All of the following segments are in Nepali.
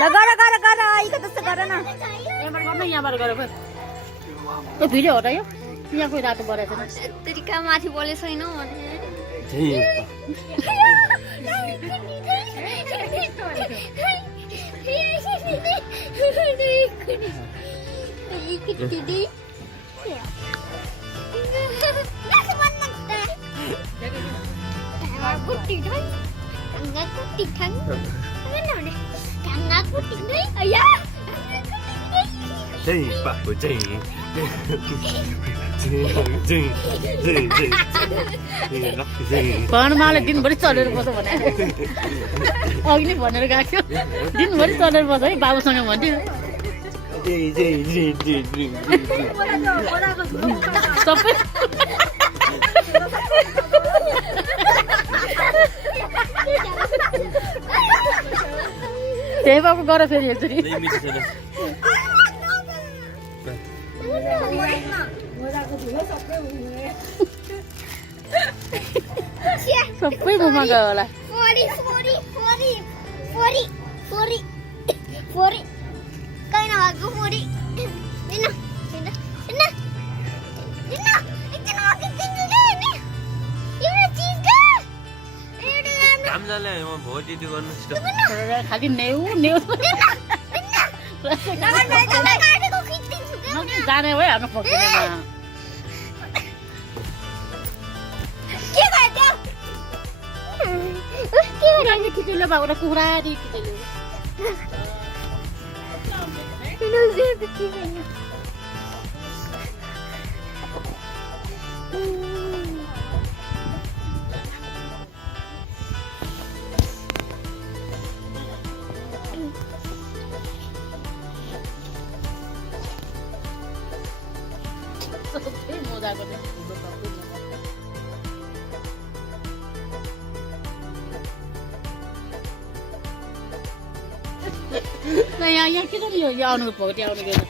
ल गर गर गर आइको त्यस्तो गर न यहाँबाट गर्न यहाँबाट गर फेरि त्यो भिडियो हो त यो यहाँ कोही रातो बढाएको छैन तरिका माथि बोले छैन भने घरमाले दिनभरि चलेर बस्छ भने अघि नै भनेर गएको थियो दिनभरि चलेर बस्छ है बाबुसँग भन्थ्यो सबै त्यही बाबु गर फेरि एकचोटि सबै मुखमा गयो होला खालि नेउ नेउ जाने भयो हाम्रो पक्रिनेमा खिचेलो बाबुलाई कुखुरा खिचेलो यहाँ किन यो आउनु भगटी आउनु गयो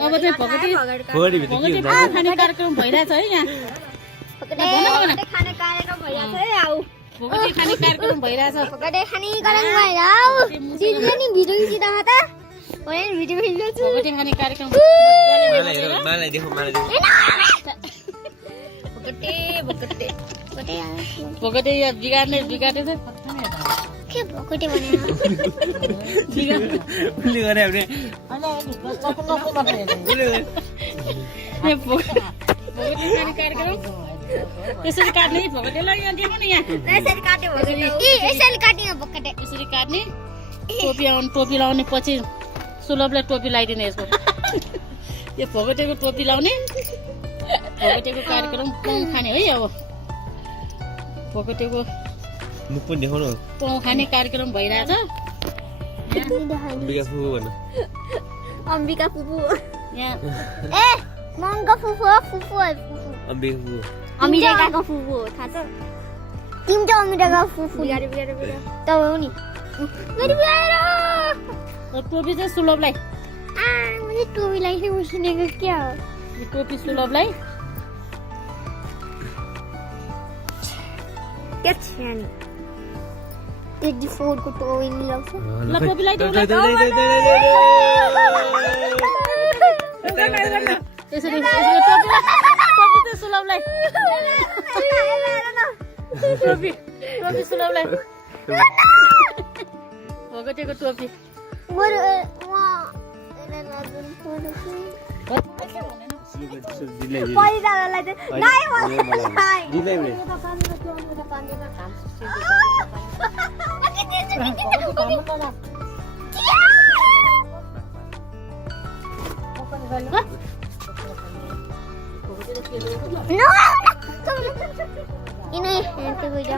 अब चाहिँ भगटी खाने कार्यक्रम भइरहेछ है यहाँ भगटी खाने कार्यक्रम भइरहेछ भगटी खाने कार्यक्रम भगटी बिगार्ने छ के भोकटे भनेर उले गरे भने यसरी काट्ने भोकटेलाई यहाँ दिएको नि यहाँ यसरी काट्यो भोकटे यसरी काट्ने भोकटे यसरी काट्ने टोपी लाउने पछि सुलभलाई टोपी लगाइदिने यसको यो भोकटेको टोपी लाउने भोकटेको कार्यक्रम पाउ खाने है अब भोकटेको मुख पनि देखाउनु पाउ खाने कार्यक्रम भइरहेछ अम्बिका फुफू यहाँ ए मङ्गा फुफू अमिराको फुफू थाहा छ तिमी चाहिँ अमिराको फुफू त हो नि टोपी चाहिँ सुलभलाई मैले टोपीलाई चाहिँ उसिनेको क्या हो टोपी सुलभलाई के छ नि 84 को टोपी नि लाउँछ ल टोपी लगाइदेऊ यसरी टोपी चाहिँ सुलभलाई टोपी सुलभलाई भोकटेको टोपी ini nanti video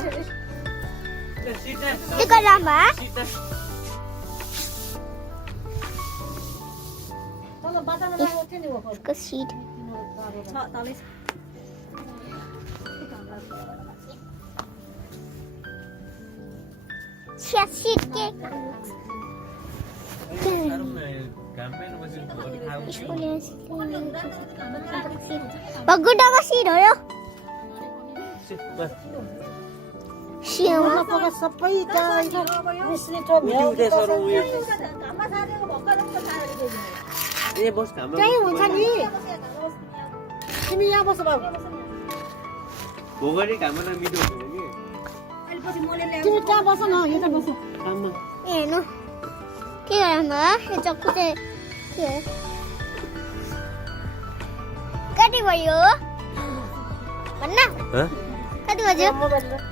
ini kan lama इसको सीट सीट के बगुडाको सीट हो यो सिउ पका सबै त्यहाँ मिस्री ए बस हाम्रो त्यही हुन्छ नि तिमी यहाँ बस बाबु भोगरी घाममा मिठो हुँदैन कि तिमी त्यहाँ बस न यता बस घाममा हेर्नु के गर्नु यो चक्कु चाहिँ के हो कति भयो भन्न ह कति बज्यो मोबाइल